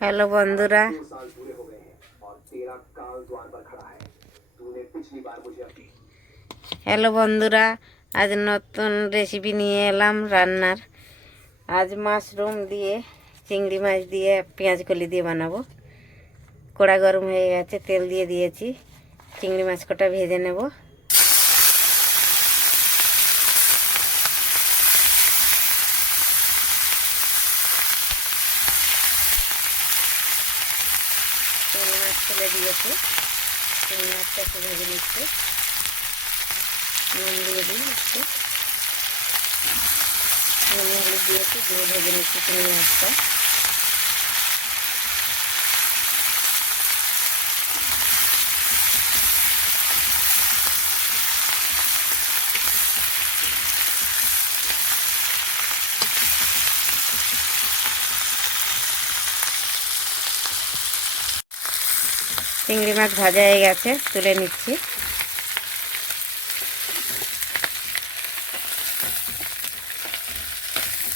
Hello বন্ধুরা, আজ নতুন রেসিপি নিয়ে এলাম রান্নার। আজ মাশরুম দিয়ে চিংড়ি মাছ দিয়ে পেঁয়াজ কলি দিয়ে বানাবো। কড়া গরম হয়ে গেছে, তেল দিয়ে দিয়েছি। চিংড়ি মাছ কটা ভেজে নেব। চিংড়ি মাছ ফেলে দিয়েছি, চিংড়ি মাছটা একটু ভেজে নিচ্ছি। নুন দিয়ে দিই একটু, নুন হলুদ দিয়েছি, দিয়ে ভেজে নিচ্ছি চিংড়ি মাছটা। চিংড়ি মাছ ভাজা হয়ে গেছে, তুলে নিচ্ছি।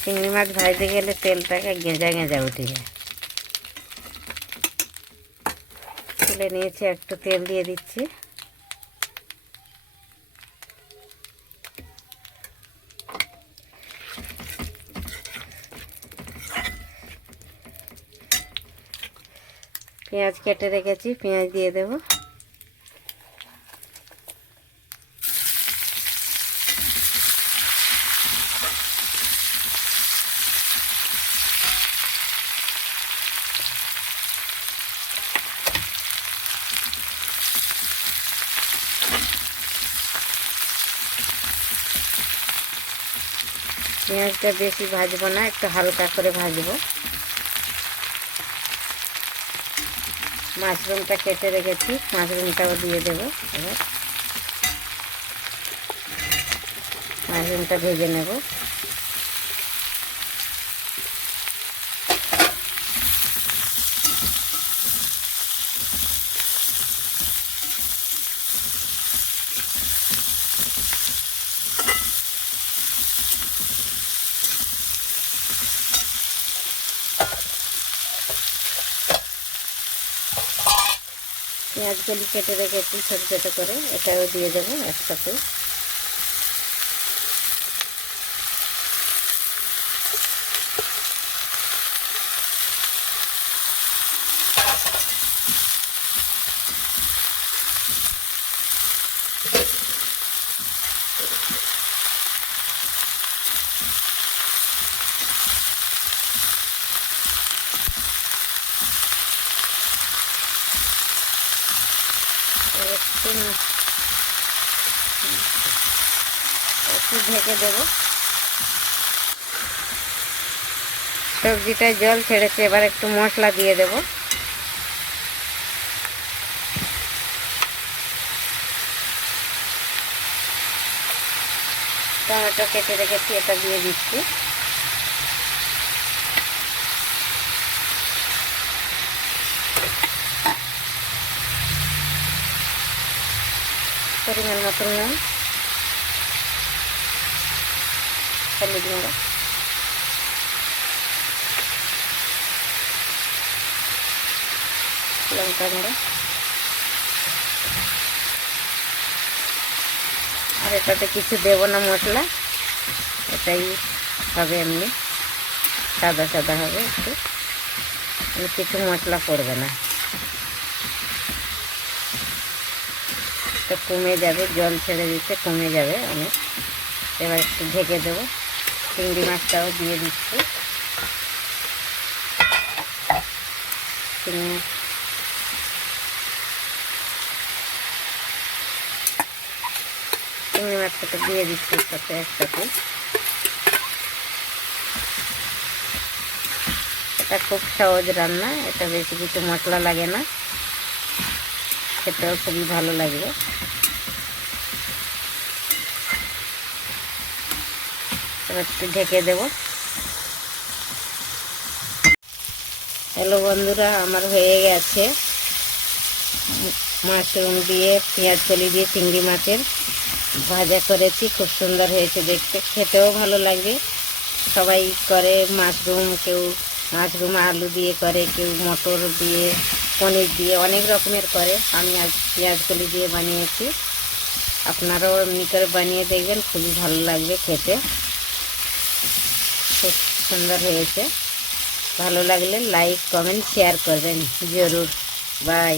চিংড়ি মাছ ভাজতে গেলে তেলটাকে গেঁজা গেঁজা উঠে যায়। তুলে নিয়েছি, একটু তেল দিয়ে দিচ্ছি। পেঁয়াজ কেটে রেখেছি, পেঁয়াজ দিয়ে দেব। পেঁয়াজটা বেশি ভাজবো না, একটু হালকা করে ভাজবো। মাশরুমটা কেটে রেখেছি, মাশরুমটাও দিয়ে দেবো। এবার মাশরুমটা ভেজে নেব। পেঁয়াজগুলি কেটে রেখেছি ছোট ছোট করে, এটাও দিয়ে দেবো একসাথে। একটু ঢেকে দেবো। সবজিটায় জল ছেড়েছে, এবার একটু মশলা দিয়ে দেব। টমেটো কেটে রেখেছি, এটা দিয়ে দিচ্ছি। পরিমাণ মতন নুন, হলুদ গুঁড়ো, লঙ্কা গুঁড়ো, আর এটাতে কিছু দেব না মশলা, এটাই হবে এমনি সাদা সাদা হবে, একটু কিছু মশলা পড়বে না। তো কমে যাবে, জল ছেড়ে দিতে কমে যাবে অনেক। এবার একটু ঢেকে দেবো। চিংড়ি মাছটাও দিয়ে দিচ্ছি। চিংড়ি মাছটা দিয়ে দিচ্ছি সাথে একসাথে। এটা খুব সহজ রান্না, এটা বেশি কিছু মশলা লাগে না, খেতেও খুবই ভালো লাগবে। একটু ঢেকে দেব। হ্যালো বন্ধুরা, আমার হয়ে গেছে মাশরুম দিয়ে পেঁয়াজ কলি দিয়ে চিংড়ি মাছের ভাজা করেছি। খুব সুন্দর হয়েছে দেখতে, খেতেও ভালো লাগবে। সবাই করে মাশরুম, কেউ মাশরুম আলু দিয়ে করে, কেউ মটর দিয়ে, পনির দিয়ে, অনেক রকমের করে। আমি আজ পেঁয়াজ কলি দিয়ে বানিয়েছি। আপনারাও এমনি করে বানিয়ে দেখবেন, খুবই ভালো লাগবে খেতে, খুব সুন্দর হয়েছে। ভালো লাগলে লাইক কমেন্ট শেয়ার করবেন জরুর। বাই।